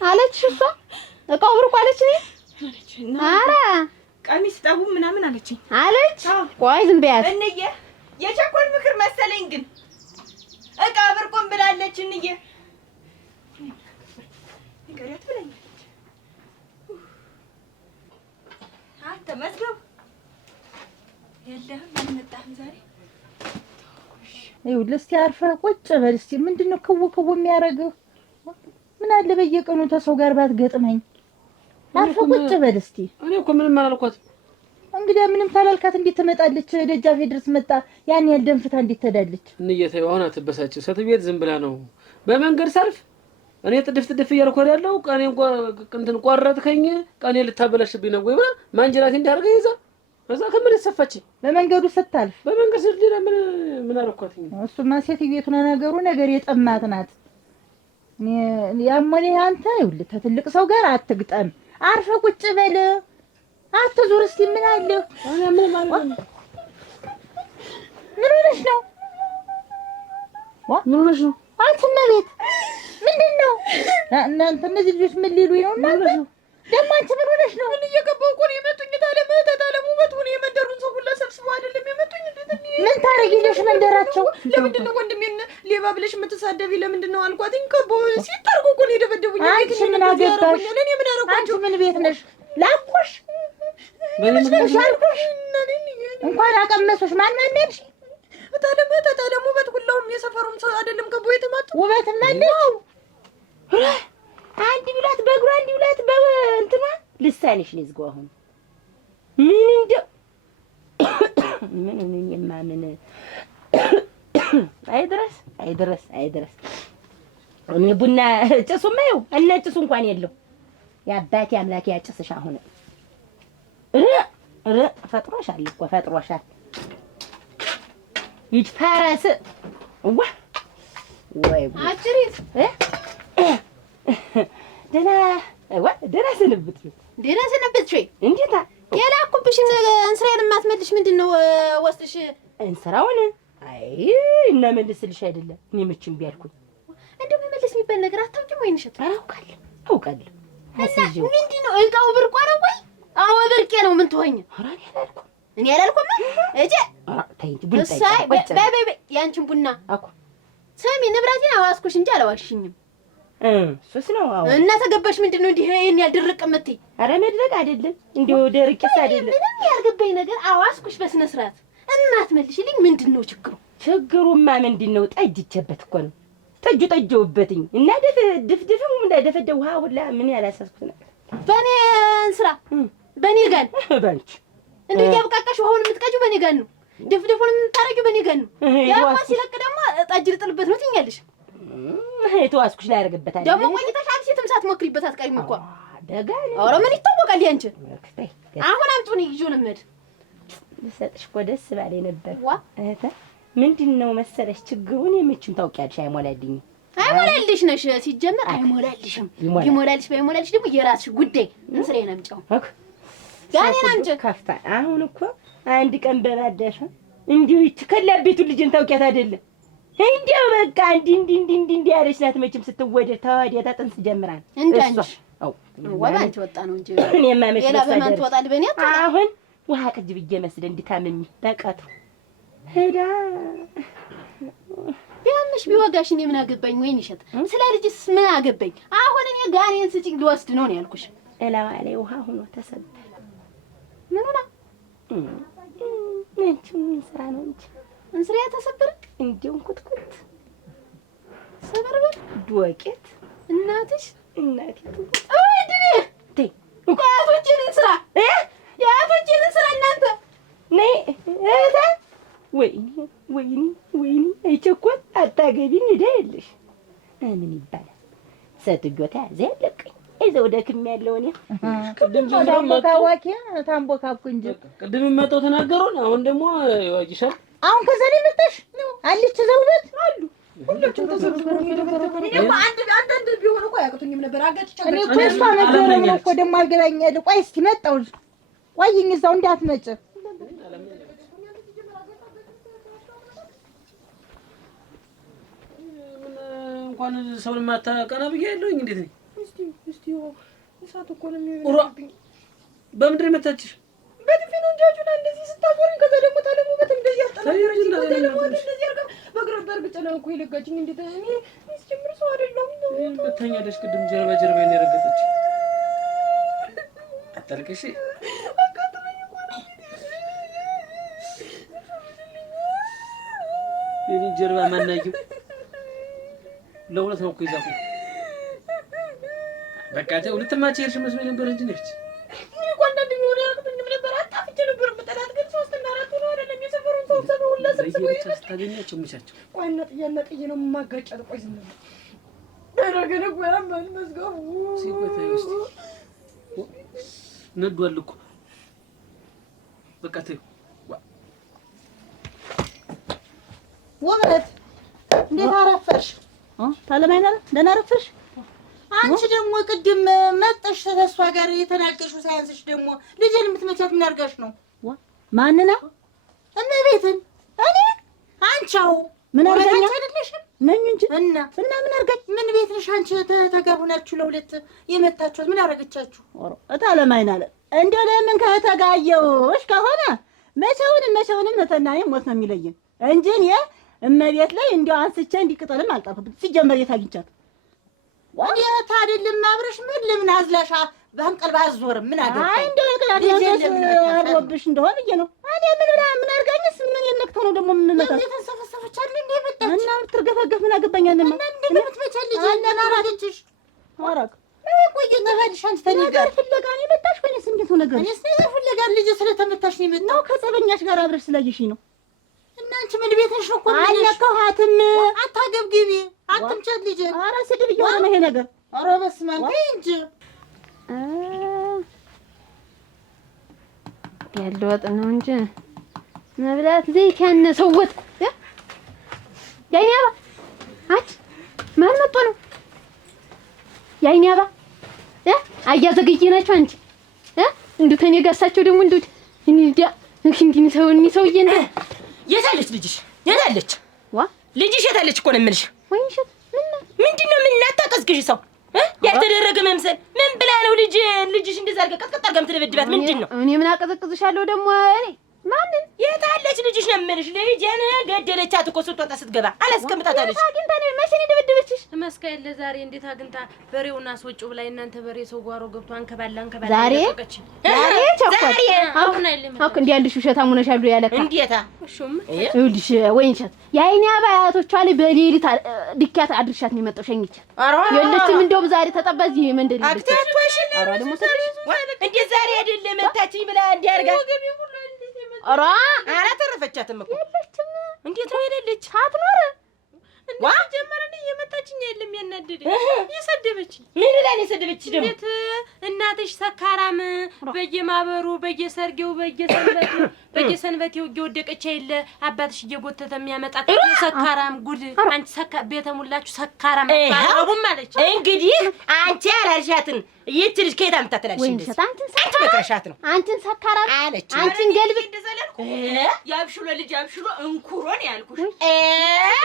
አለች እሷ እቃው ብርቁ አለችኝ ኧረ ቀሚስ ጠቡ ምናምን አለችኝ አለች ቆይ ዝም በያት እንዬ የቸኮል ምክር መሰለኝ ግን እቃ ብርቁን ብላለች እንዬ ንገሪያት ብለኛለች አንተ መዝገብ የለህም አልመጣህም ዛሬ ይኸውልህ እስኪ አርፈህ ቁጭ በል እስኪ ምንድን ነው ክው የሚያደርገው ምን አለ በየቀኑ ተሰው ጋር ባትገጥመኝ አርፈህ ቁጭ በል እስኪ እኔ እኮ ምንም አላልኳትም እንግዲህ ምንም ታላልካት እንዴት ትመጣለች ደጃፌ ድረስ መጣ ያን ያህል ደንፍታ እንዴት ትሄዳለች እንየተው አሁን አትበሳጭ ሰትቤት ዝም ብላ ነው በመንገድ ሰልፍ እኔ ጥድፍ እያልኩ ያለው ቀኔ እንትን ቆረጥከኝ ቀኔ ልታበላሽብኝ ነው ወይ ብላ ማንጀራቴ እንዳርገ ይዛ ከዛ ከምን ተሰፋች በመንገዱ ስታልፍ በመንገድ ስልዲና ምን አልኳት እሱማ ሴትዮቱ ነገሩ ነገር የጠማት ናት ያሞኔ አንተ ይኸውልህ ተትልቅ ሰው ጋር አትግጠም አርፈህ ቁጭ በል አትዙር እስኪ ምን አለ አና ምን ማለት ነው ምን ሆነሽ ነው ምን ሆነሽ ነው አንተና ቤት ምንድነው እናንተ እነዚህ ልጆች ምን ሊሉ ነው እናንተ ደግሞ አንቺ ምን ሆነሽ ነው ምን እየገባው እኮ ነው የመጡኝ ታለም ውበት ሆነ የመንደሩን ሰው ሁላ ሰብስበው አይደለም የመጡኝ እንዴት ምን ታረጊልሽ መንደራቸው? ለምንድን ነው ወንድሜን ሌባ ብለሽ የምትሳደቢ? ለምንድን ነው አልኳትኝ። ከቦ ሲታርጉ እኮ ነው የደበደቡኝ። አንቺ ምን አገባሽ? እኔ ምን አደረኳቸው? አንቺ ምን ቤት ነሽ? ላኩሽ ይመስልሽ አልኩሽ። እንኳን አቀመሱሽ። ማን ማነሽ? ታለም ውበት ሁላውም የሰፈሩም ሰው አይደለም ከቦ የተማጡ ውበት ማነው? አንድ ብላት በእግሯ አንድ ብላት በእንትኗ ልሳንሽ ልዝጋው። አሁን ምን እንደው ምን የማምን አይድረስ እኔ ቡና ጭሱማ ይኸው እነ ጭሱ እንኳን የለው። የአባቴ አምላክ ያጭስሽ። አሁን ፈጥሮሻል እኮ ፈጥሮሻል። ይፈረስ ወይ አጭሪት ደህና ስንብት ወይ እንዴታ የላኩብሽን እንስራዬን የማትመልሽ ምንድን ነው? ወስድሽ እንስራውን አይ እና መልስልሽ አይደለም እኔ መቼም ቢያልኩኝ እንደው መመለስ የሚባል ነገር አታውቂም ወይ? ንሸት አውቃለሁ። ምንድን ነው እቃው ብርቋ ነው ወይ? አዎ ብርቄ ነው። ምን ትሆኝ? እኔ አላልኩም እጄ ተይ እንጂ ቡና በይ ያንቺን ቡና አኩ ስሚ፣ ንብረቴን አዋስኩሽ እንጂ አላዋሽኝም። ሱስ ነው። አዎ እና ተገባሽ? ምንድን ነው እንዲህ ይሄን ያልደረቅ የምትይ? ኧረ መድረቅ አይደለም እንዲሁ ደርቄስ አይደለም። ምንም ያልገባኝ ነገር አዋስኩሽ በስነ ስርዓት እናትመልሽልኝ። ምንድን ነው ችግሩ? ችግሩማ ምንድን ነው? ጠጅቼበት እኮ ነው። ጠጀውበትኝ እና ድፍድፍም እንዳደፈደ ውሃ ሁላ ምን ያላሳስኩት ነገር በኔ እንስራ በኔ ጋን ባንቺ እንዴ ያብቃቃሽ ውሃውን የምትቀጁ በኔ ጋን ነው። ድፍድፉን የምታረጊው በኔ ጋን ነው። ያማ ሲለቅ ደግሞ ጠጅ ልጥልበት ነው ትኛለሽ። የተዋስኩሽ ላይ ያደርግበታል ደግሞ ቆይተሽ አንቺ የትም ሳትሞክሪበት አትቀሪም እኮ ደጋኔ። ኧረ ምን ይታወቃል ያንቺ። አሁን አምጪውን ይዤው ልመድ ልሰጥሽ እኮ ደስ ባለኝ ነበር። ዋ እህተ ምንድን ነው መሰለሽ ችግሩን የምችም ታውቂያለሽ። አይሞላልሽ ነሽ ሲጀመር አይሞላልሽም። ይሞላልሽ ባይሞላልሽ ደግሞ የራስሽ ጉዳይ። እንስሬን አምጪው ጋኔን አምጪ ከፍታ። አሁን እኮ አንድ ቀን በባዳሽ እንዲሁ ይች ከላቤቱ ልጅን ታውቂያት አይደለም? እንዲያው በቃ እንዲህ ያለች ናት። መቼም ስትወደድ ተዋዲያ ታጥንት ጀምራል እንዳንቺ ወባንቺ ወጣ ነው እንጂ እኔማ መች ሌላ በማን ትወጣል? በእኔ አሁን ውሃ ቅጅ ብዬ መስደ እንዲታመሚ በቀቱ ሄዳ ቢያምሽ ቢወጋሽ እኔ ምን አገባኝ? ወይን ይሸጥ ስለ ልጅስ ምን አገባኝ? አሁን እኔ ጋኔን ስጪኝ ልወስድ ነው ያልኩሽ። እላዋ ላይ ውሃ ሆኖ ተሰበረ። ምን ሆነ? እንቺ ምን ስራ ነው እንጂ እንስራ ተሰበረ። እንዴው ኩትኩት ሰበርበር ዱቄት እናትሽ ድኔ ተይ ያቶችን ስራ ያቶችን ስራ እናንተ ነይ እህቴ። ወይኔ አይቸኮል አታገቢኝ እዳ የለሽ ምን ይባላል? ሴትዮ ተያዘ ያለቀኝ እዛው ደክም ያለው እኔ ቅድም ታምቦካኩ እንጂ ቅድም መጣው ተናገሩን። አሁን ደግሞ ይዋጅሻል። አሁን ከዘኔ መጣሽ አለች ዘውበት አሉ ሁላችሁም ተሰብስበው እየደበደቡኝ ደግሞ አንድ ቢሆን እኮ አያቅቱኝም ነበር። አጋጭቻለሁ እኔ እኮ እሷ ነገረኝ እኮ ደግሞ አልገባኝ። ቆይ እስኪ መጣሁልሽ። ቆይኝ እዛው እንዳትመጭ እንኳን ሰውን ማታቀና ብያለሁኝ። እንዴት ነኝ? እስቲ እሳት እኮ ነው የሚሆንብኝ። በምድር መታችሽ? በጥፊ ነው እንጂ አጁላ እንደዚህ ስታዞረኝ፣ ከዛ ደግሞ ታለሙበት እንደዚህ አጣላኝ። እንደዚህ አርጋ በግረበር ብቻ ነው እኮ የለጋችኝ። እንዴት እኔ ሲጀምር ሰው አይደለም። በተኛለሽ ቅድም ጀርባ ነው የረገጠች። አታልቅሽ። አቃተለኝ እኮ የኔ ጀርባ ማናየው ለሁለት ነው እኮ ይዛፉ። በቃ ተው ልትማች ሄድሽ መስሎኝ ነበር እንጂ ነች። እኔ እኮ አንዳንድ ቢሆን ያልኩኝም ነበር። አጣፍቼ ነበር የምጠላት፣ ግን 3 እና 4 ነው አይደለም የሰፈሩን ሰው ሰበው ሁላ ሰብስበው ይመጣ ታገኛቸው ምቻቸው። ቆይ እና ጥዬ ነው የማጋጫት። ቆይ ዝም ብለህ ደረገነ ቆይ አማን መስጋው ሲቆይ ውስጥ ነዷል እኮ በቃ ተው ውበት እንዴት አረፈርሽ? ታለማይናል ደህና አረፈርሽ? አንቺ ደግሞ ቅድም መጣሽ ተሷ ጋር የተናገርሽው ሳይንስሽ ደግሞ ልጅን የምትመቻት ምን አድርጋሽ ነው? ማንና እመቤትን እኔ አንቻው ምን አርጋኛ አይደለሽም ነኝ እንጂ እና ምን አርጋኝ? ምን ቤት ነሽ አንቺ? ተጋቡናችሁ ለሁለት የመታችሁት ምን አረጋቻችሁ? ታለማይናል እንደው ለምን ከተጋየውሽ ከሆነ መቼውንም ነተናኔ ሞት ነው የሚለየን። እንጂ እኔ እመቤት ላይ እንዲያው አንስቼ እንዲቅጠልም አልጣልኩት። ሲጀመር የት አግኝቻት ወዴት አይደለም አብረሽ ምን ለምን አዝላሻ ባንቀልባ አዞርም ምን አገባኝ? አይ እንደው አሮብሽ እንደሆነ ብዬ ነው። እኔ ምን አድርጋኝስ ምን የነክተው ነው ደግሞ የምመጣው? የተሰፈሰፈች አይደል እንዴ መጣች እና ትርገፈገፍ ምን አገባኝ? እና እንደምትመቻ ልጅ አናራለችሽ አራቅ ቆይ ተባልሽ አንቺ ተነገር ፍለጋ ነው የመጣሽ ወይስ እንዴት ነው ነገር? እኔስ ነገር ፍለጋ ልጅ ስለተመታሽ ነው የመጣው። ከጸበኛሽ ጋር አብረሽ ስላየሽኝ ነው። እና አንቺ ምን ቤትሽ ነው? አልነካኋትም። አታገብግቢ አትምቻት ልጅ። ኧረ ስድብ እየሆነ ነው ይሄ ነገር። ኧረ በስመ አብ እንጂ ያለው ወጥ ነው እንጂ መብላት ዘይት ያነሰው ወጥ ያይኔ አባ አች ማን መጥቶ ነው? ያይኔ አባ አያዘገየ ናቸው አንቺ እንዴ ከኔ ጋር እሳቸው ደግሞ እንዴ እንዴ ሰውዬ እንዴ የታለች ልጅሽ? የታለች ዋ ልጅሽ የታለች እኮ ነው የምልሽ። ወይንሸት ምንድነው ምን አታቀዝቅዥ ሰው ያልተደረገ መምሰል ምን ብላ ነው ልጅሽ እንደዛ አድርጋ ቀጥቀጥ አድርጋ የምትደበድባት ምንድነው? እኔ ምን አቀዘቅዝሻለሁ ደግሞ እኔ ማንን የታለች ልጅሽ ነው የምልሽ። ልጄን ገደለቻት እኮ ስትወጣ ስትገባ አላስቀምጣታለች። አግኝታ ነው መቼ ነው የደበደበችሽ? መስካይ ለዛሬ እንዴት አግኝታ በሬውና አስወጪው ብላ እናንተ በሬ ሰው ጓሮ ገብቶ አንከባላ ዛሬ ቸኮል አሁን አይልም አሁን እንዴ ያልሽ ውሸታም ሆነሻሉ ያለካ እንዴታ እሹም ይኸውልሽ ወይንሸት የአይኔ አባያቶቿ ላይ በሌሊት ድኪያት አድርሻት ነው የመጣው ሸኝቻት የለችም። እንደውም ዛሬ ተጠባዚ መንደር ይልሽ አራ ደግሞ እንዴ ዛሬ አይደለም መታችኝ ብላ እንዲያርጋ አራ አላተረፈቻትም እኮ የለችም። እንዴት ነው የሌለች? አትኖር ዋ ጀመረኝ የመታችኝ የለም ያናደደ የሰደበችኝ ምን ላይ ነው የሰደበችሽ? ደግሞ እንዴት እናትሽ ሰካራም በየማበሩ በየሰርጌው በየሰንበቴው እየወደቀች አይደለ አባትሽ እየጎተተ የሚያመጣት ሰካራም ጉድ አንቺ ቤተ ሙላችሁ ሰካራም አባሩም ማለች። እንግዲህ አንቺ ያላልሻትን ይህች ልጅ ከየት አምጣትላለሽ? ወይንሸት አንቺ መክረሻት ነው አንቺን ሰካራም አለች። አንቺን ገልብ ያብሽሎ ልጅ ያብሽሎ እንኩሮን ያልኩሽ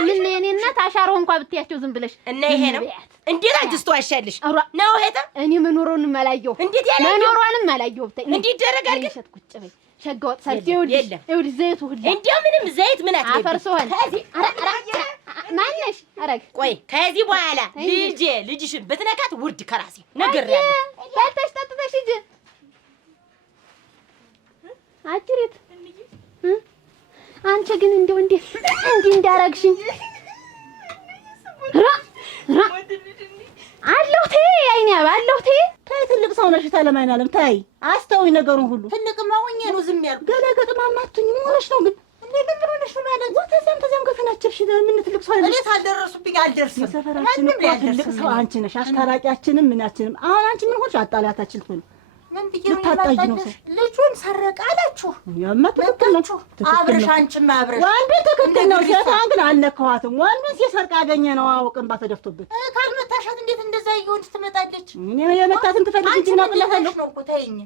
ምን የኔ እናት አሻሮ እንኳን ብትያቸው ዝም ብለሽ እና ይሄ ነው እንዴት አንቺስ ተዋሻለሽ ነው ሄታ እኔ መኖሩንም አላየሁ እንዴት ያለ መኖሩንም አላየሁ ብታይ እንዴት ይደረጋል ግን ሸት ቁጭ በይ ሸጋወጥ ሰልቴው ይኸውልሽ ዘይቱ ሁላ እንዴው ምንም ዘይት ምን አትገቢ አፈርሰዋል ማነሽ አረግ ቆይ ከዚህ በኋላ ልጅሽን በትነካት ውርድ ከራሴ ነገር ያለ ባልተሽ ተጥተሽ ሂጂ አጭሪት አንቺ ግን እንደው እንዴ እንዳረግሽኝ አለሁ ተይ አይኔ አለሁ ተይ ትልቅ ሰው ነሽ ተለማይና አለም ታይ አስተውይ ነገሩን ሁሉ ትልቅማ ሆኜ ነው ዝም ያልኩት። ገለገጥማ ማቱኝ ምን ሆነሽ ነው ግን ምን ሆነሽ ነው ማለት ተዛም ከተናቸሽ ምን ትልቅ ሰው አይደል? እኔ አልደረሱብኝ አልደርስም። የሰፈራችን እኮ ትልቅ ሰው አንቺ ነሽ። አሽታራቂያችንም ምናችንም አሁን አንቺ ምን ሆነሽ አጣላታችን ትሆኑ ምን ብዬሽ ነው ልጁን ሰረቀ አላችሁ? ያማ ትክክል ነው። አብረሽ አንቺም አብረሽ ወንዱን ትክክል ነው። ሴቷን ግን አልነካኋትም። ወንዱን ሲሰርቅ አገኘ ነው አውቅም ባተደፍቶበት ካልመታሻት እንዴት እንደዛ እየሆንሽ ትመጣለች? እኔ የመታትን ትፈልጊ እንጂ ነው ብለኸለሁ ነው እኮ ተይኝ።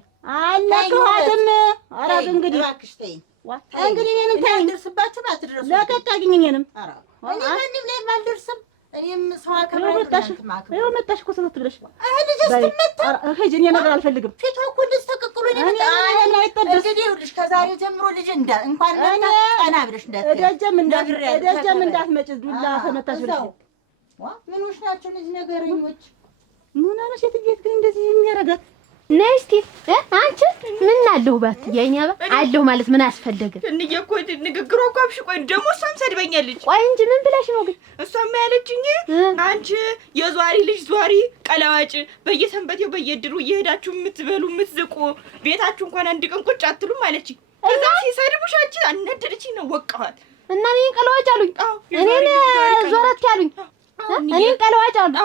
አልነካኋትም። ኧረ እንግዲህ እባክሽ ተይኝ። እንግዲህ እኔንም ተይኝ። አትደርስባችሁ አትደርሱ። ለቀቃኝ እኔንም እኔ ማንም ላይ አልደርስም። እኔም ሰው አከብራለሁ። መጣሽ እኮ ሰተት ብለሽ ልጅ ስትመጣ ሂጂ። እኔ ነገር አልፈልግም። ፊቷ እኮ ልጅ ተቀቅሎ ነው የመጣው። እንግዲህ ይኸውልሽ ከዛሬ ጀምሮ ልጅ እንኳን ቀና ብለሽ እደጀም እንዳትመጪ ዱላ ተመታሽ ብለሽ ምን ውሽ ናቸው እነዚህ ነገረኞች? ምን አለ ሴትዬት ግን እንደዚህ የሚያረጋት ነይ እስኪ አንቺ ምን አለሁ ባት የኛ አለሁ ማለት ምን አስፈለገ? እንዬ እኮ ንግግሯ እኮ አብሽ ቆይ ደግሞ እሷም ሰድበኛለች። ቆይ እንጂ ምን ብለሽ ነው ግን? እሷም ያለችኝ አንቺ የዟሪ ልጅ ዟሪ ቀላዋጭ በየሰንበቴው በየድሩ እየሄዳችሁ የምትበሉ የምትዝቁ ቤታችሁ እንኳን አንድ ቀን ቁጭ አትሉም አለችኝ። ከዛ ሲሰድቡሽ አንቺ አነደረችኝ ነው ወቃኋት እና እኔን ቀላዋጭ አሉኝ። እኔን ዞረት ያሉኝ እኔን ቀላዋጭ አሉ።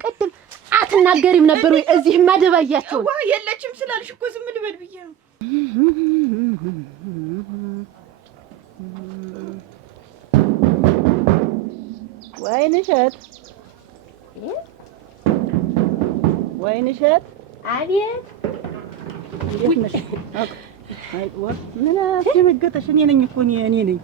ቅድም አትናገሪም ነበር ወይ? እዚህ ማደባያቸው ዋ የለችም ስላልሽ እኮ ዝም ልበል ብዬ ነው። ወይንሸት ወይንሸት አቤት እንዴት ነሽ? ምን አስደነገጠሽ? እኔ ነኝ እኮ እኔ ነኝ።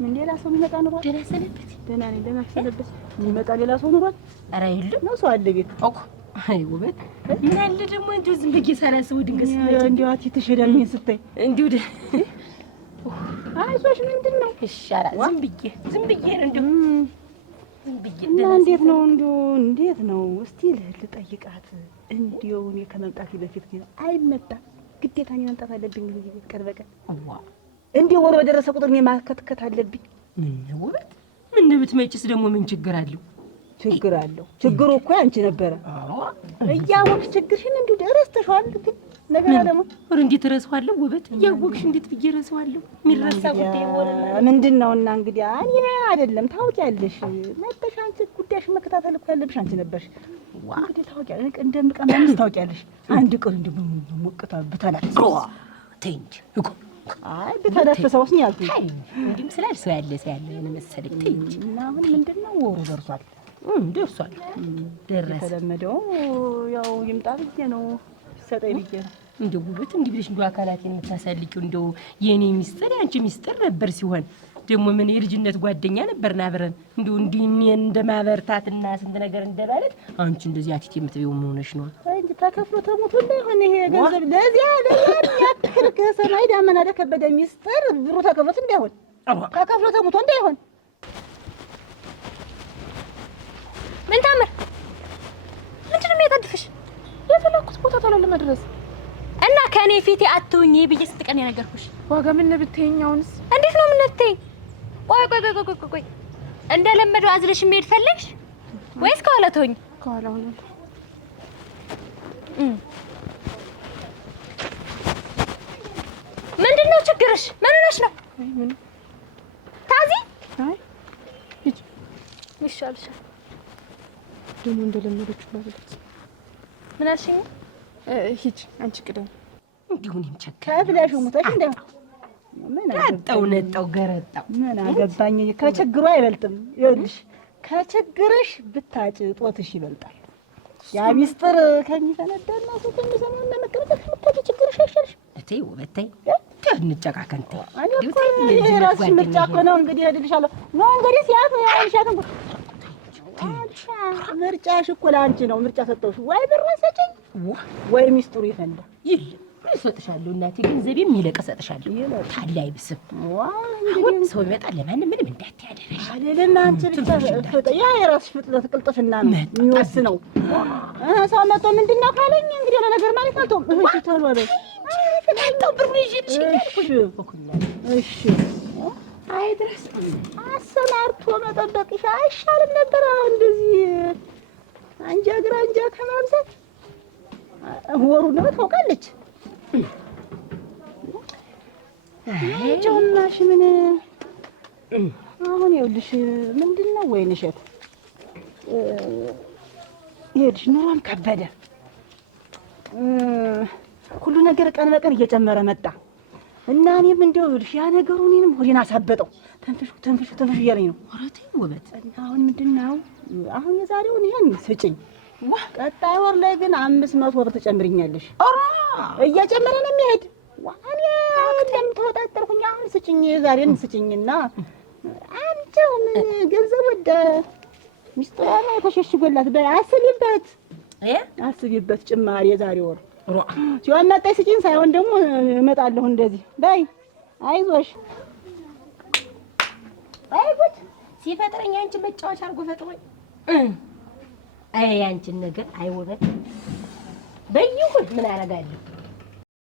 ምን ሌላ ሰው የሚመጣ ኑሯል? ደህና ሰነበት። ደህና ነኝ። ደህና ሰነበት። የሚመጣ ሌላ ሰው ኑሯል? ኧረ የለም ነው ሰው አለ ቤት እኮ። አይ ውበት ምን አለ ደግሞ እንደው ዝም ብዬሽ ሳላስበው ድንገት እንደው አትይ ተሸዳልኝ ስታይ እንዲሁ አይዞሽ ምንድን ነው ይሻላል። ዝም ብዬ ነው እንደው ዝም ብዬ እና እንዴት ነው እስቲ ልጠይቃት። እንደው እኔ ከመምጣቴ በፊት ግን አይመጣም ግዴታ እኔ መምጣት አለብኝ። እዚህ ቤት ቀን በቀን እንደው ወር በደረሰ ቁጥር እኔ ማከትከት አለብኝ። ውበት ምን ብትመጪስ ደግሞ ምን ችግር አለው? ችግሩ እኮ አንቺ ነበረ። እያወቅሽ ችግርሽን እንደው ደረስተሽዋል። ግን ነገር ደግሞ እንዴት እረሳዋለሁ? ውበት እያወቅሽ እንዴት ብዬ እረሳዋለሁ? የሚረሳ ጉዳይ ሆነ ምንድን ነው? እና እንግዲህ እኔ አይደለም ታውቂያለሽ፣ መጥተሽ አንቺ ጉዳይሽን መከታተል እኮ ያለብሽ አንቺ ነበርሽ። እንግዲህ ታውቂያለሽ፣ እንደምቀማምስ ታውቂያለሽ። አንድ ቀን እንደው ሞቅታ ብተናፍስ ተይ እንጂ እኮ አይ ብተነፍሰውስ ነው ያልኩኝ። እንዲህም ስላል ሰው ያለ መሰለኝ። ተይ እንጂ እና አሁን ምንድን ነው ወሩ ደርሷል። ደርሷል ደረሰ። የተለመደው ያው ይምጣ ብዬ ነው ሰጠኝ ብዬ ነው። እንደው ውበት እንዲህ ብለሽ እንደው አካላቴን የምታሳልቂው እንደው የኔ ሚስጥር ያንቺ ሚስጥር ነበር ሲሆን ደግሞ ምን የልጅነት ጓደኛ ነበርና አብረን እንደው እንዲህ እኔን እንደማበርታትና ስንት ነገር እንደባለት አንቺ እንደዚህ አቲት የምትበይው ምን ሆነሽ ነው? እንጂ ተከፍሎ ተሞቶ እንዳይሆን ይሄ ገንዘብ ለዚያ ያክል ከሰማይ ዳመና ለከበደ ሚስጥር ብሩ ተከፍሎት እንዳይሆን ተከፍሎ ተሞቶ እንዳይሆን። ምን ታምር ምንድን ነው የሚያጣድፍሽ? የፈለኩት ቦታ ቶሎ ለመድረስ እና ከኔ ፊቴ አትሁኝ ብዬ ስትቀን የነገርኩሽ ዋጋ ምን ብትይኝ? አሁንስ እንዴት ነው ምን ብትይኝ? ቆይ እንደለመደው አዝለሽ መሄድ ፈለግሽ ወይስ ከኋላ ተውኝ? ከኋላ ሆነ። ምንድን ነው ችግርሽ? ምን ሆነሽ ነው? ምን ታዚ አይ ሂጂ ይሻልሻል። ደግሞ እንደለመደችው ማለት ምን አልሽኝ? ሂጂ አንቺ ቅደም። እንዲሁንም ከብለሽ ሙተሽ እንዳይሆን ምን ነጣው ገረጣው ምን አገባኝ። ከችግሩ አይበልጥም። ይኸውልሽ ከችግርሽ ብታጭ ጦትሽ ይበልጣል። ያ ሚስጥር ከሚፈነዳና ሰው ከሚሰማና መቀበል ከምታጭ ችግርሽ አይሻልሽ? እቴ ውበቴ እንጨቃከን ተይ። የራስሽ ምርጫ እኮ ነው እንግዲህ እሄድልሻለሁ ነው እንግዲህ ሲያት ያልሻትን ምርጫሽ እኮ ለአንቺ ነው። ምርጫ ሰጠሁሽ። ወይ ብር ሰጪኝ ወይ ሚስጥሩ ይፈንዳ ይል እሰጥሻለሁ። እናቴ ገንዘቤም ይለቅ እሰጥሻለሁ። ታዲያ አይብስም። አሁን ሰው ይመጣል ለማንም ምንም እንዳትያደረሽ አይደለም። አንቺ ብቻ ያ የራስሽ ፍጥነት ቅልጥፍና ነው የሚወስነው። ሰው መጥቶ ምንድን ነው ካለኝ እንግዲህ ያለ ነገር ማለት ነው። እሺ ቶሎ በይ ፍላይታው ብሩ ይዤሽ እሺ አይ ድረስ አሰናርቶ መጠበቅሽ አይሻልም ነበር? እንደዚህ አንጃ ግራ አንጃ ከማብዛት ወሩን ነው ታውቃለች። ጆናሽ ምን አሁን ይኸውልሽ ምንድን ነው ወይንሸት ይኸውልሽ ኑሮም ከበደ፣ ሁሉ ነገር ቀን በቀን እየጨመረ መጣ እና እኔም እንደው ይኸውልሽ ያ ነገሩ እኔንም ሆዴን አሳበጠው። ተንፍሹ እያለኝ ነው። ኧረ ተይ ውበት። እና አሁን ምንድን ነው አሁን የዛሬውን ይሄን ስጭኝ፣ ቀጣይ ወር ላይ ግን 500 ብር ትጨምሪኛለሽ። እየጨመረ ነው የሚሄድ። እኔ ለምን ተወጣጠርኩኝ? አሁን ስጭኝ፣ የዛሬን ስጭኝና አንቺው ምን ገንዘብ ወደ ሚስጥሯ ነው ተሸሽጎላት። በይ አስቢበት ጭማሪ የዛሬ ወር ሲሆን መጣይ ስጭኝ፣ ሳይሆን ደግሞ እመጣለሁ እንደዚህ። በይ አይዞሽ። አይ ጉድ ሲፈጥረኝ አንቺ መጫወቻ አድርጎ ፈጥሮኝ። አይ አንቺን ነገር አይ ውበት በይሁን ምን አደርጋለሁ